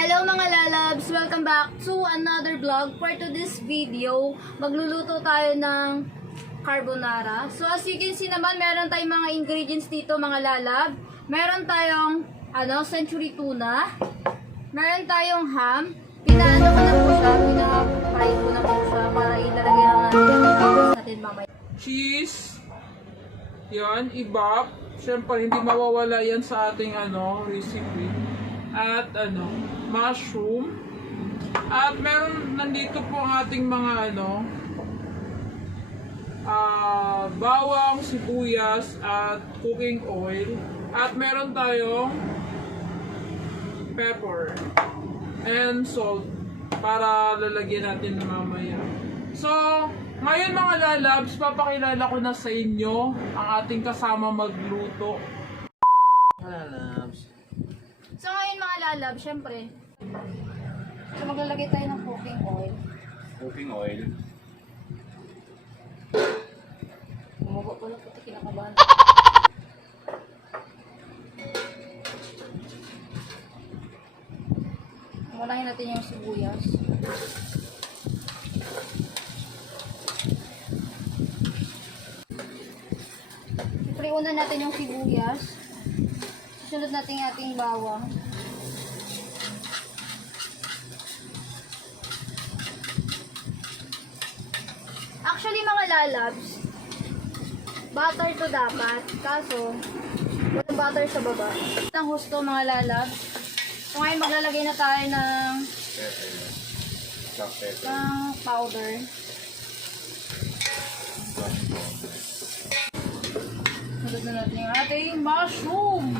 Hello mga lalabs! Welcome back to another vlog. For today's video, magluluto tayo ng carbonara. So as you can see naman, meron tayong mga ingredients dito mga lalab. Meron tayong century tuna. Meron tayong ham. Pinaano ko na po siya, pina-fry ko na po siya para ilalagay natin mamaya. Cheese. Yan, ibap. Siyempre, hindi mawawala yan sa ating recipe. At mushroom. At meron nandito po ang ating mga bawang, sibuyas at cooking oil. At meron tayong pepper and salt para lalagyan natin mamaya. So, ngayon mga lalabs, papakilala ko na sa inyo ang ating kasama magluto. Lalabs. So ngayon mga lalab, syempre, so maglalagay tayo ng cooking oil. Cooking oil. Umubo ko lang puti, kinakabahan. Unahin natin yung sibuyas. Siyempre, una natin yung sibuyas. Sunod natin yung ating bawang. Actually mga lalabs, butter to dapat. Kaso, walang butter sa baba. Ang husto mga lalabs. So ngayon maglalagay na tayo ng Black pepper. powder. Sunod na natin yung ating mushroom.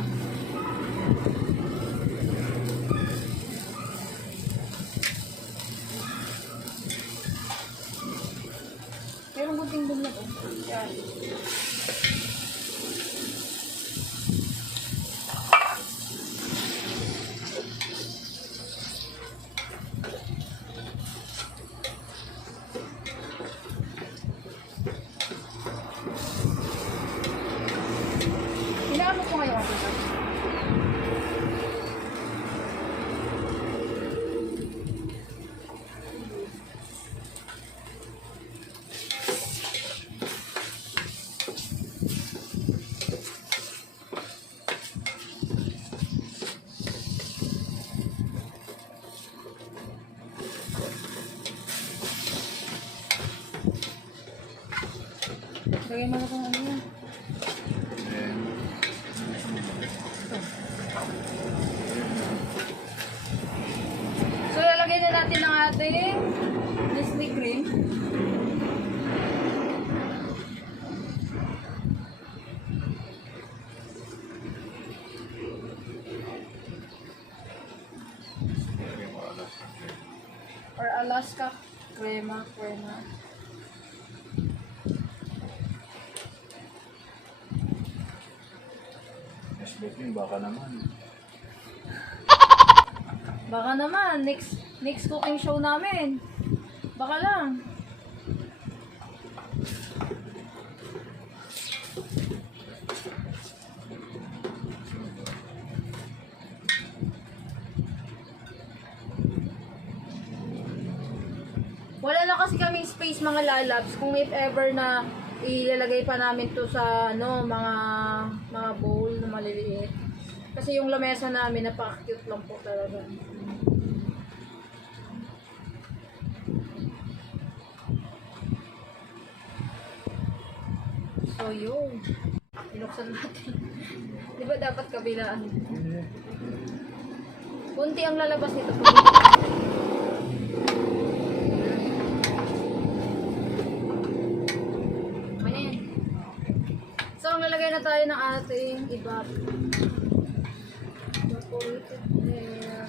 Pero gunting dun na to. Yan. Inaamot ko ngayon ako. Lagay mo na kung ano yan. So, lalagay na natin ang ating Nestle cream. Or Alaska crema. Yes, baking, baka naman. Baka naman, next cooking show namin. Baka lang. Wala na kasi kaming space mga lalabs kung if ever na ilalagay pa namin to sa mga bowl na maliliit. Kasi yung lamesa namin napaka-cute lang po talaga. So yun. Binuksan natin. Di ba dapat kabilaan? Kunti ang lalabas nito. Ayan. So lalagay na tayo ng ating ibap. Evaporated air.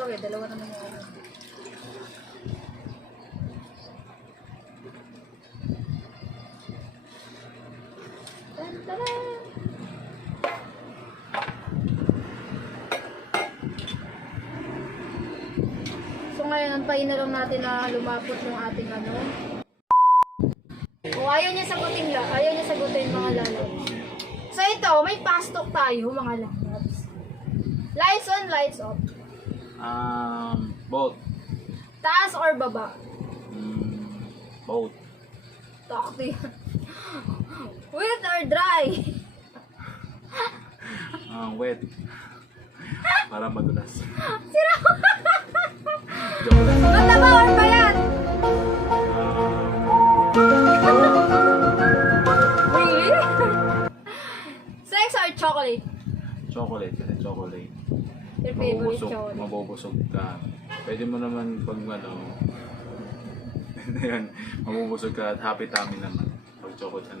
Bagay, dalawa naman yung ano. Tan-taran! ngayon, antayin na lang natin na lumapot ng ating ano. O ayaw niya sagutin mga lalabs. So ito, may pastok tayo mga lalabs. Lights on, lights off. Both. Taas or baba? Both. Takto yan. Wet or dry? Wet. Para madulas. Sira! Joke lang. Mataba or payat? Really? Sex or chocolate? Chocolate. Kasi chocolate. Your favorite chocolate? Mabubusog ka. Pwede mo naman pag yan, mabubusog ka at happy tummy naman. Pag chocolate na.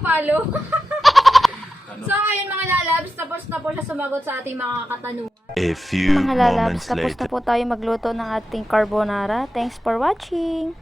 Napalo. Ano? So ayun mga lalabs, tapos na po siya sumagot sa ating mga katanungan. A few Mga lalabs, moments tapos later. na po tayo magluto ng ating carbonara. Thanks for watching!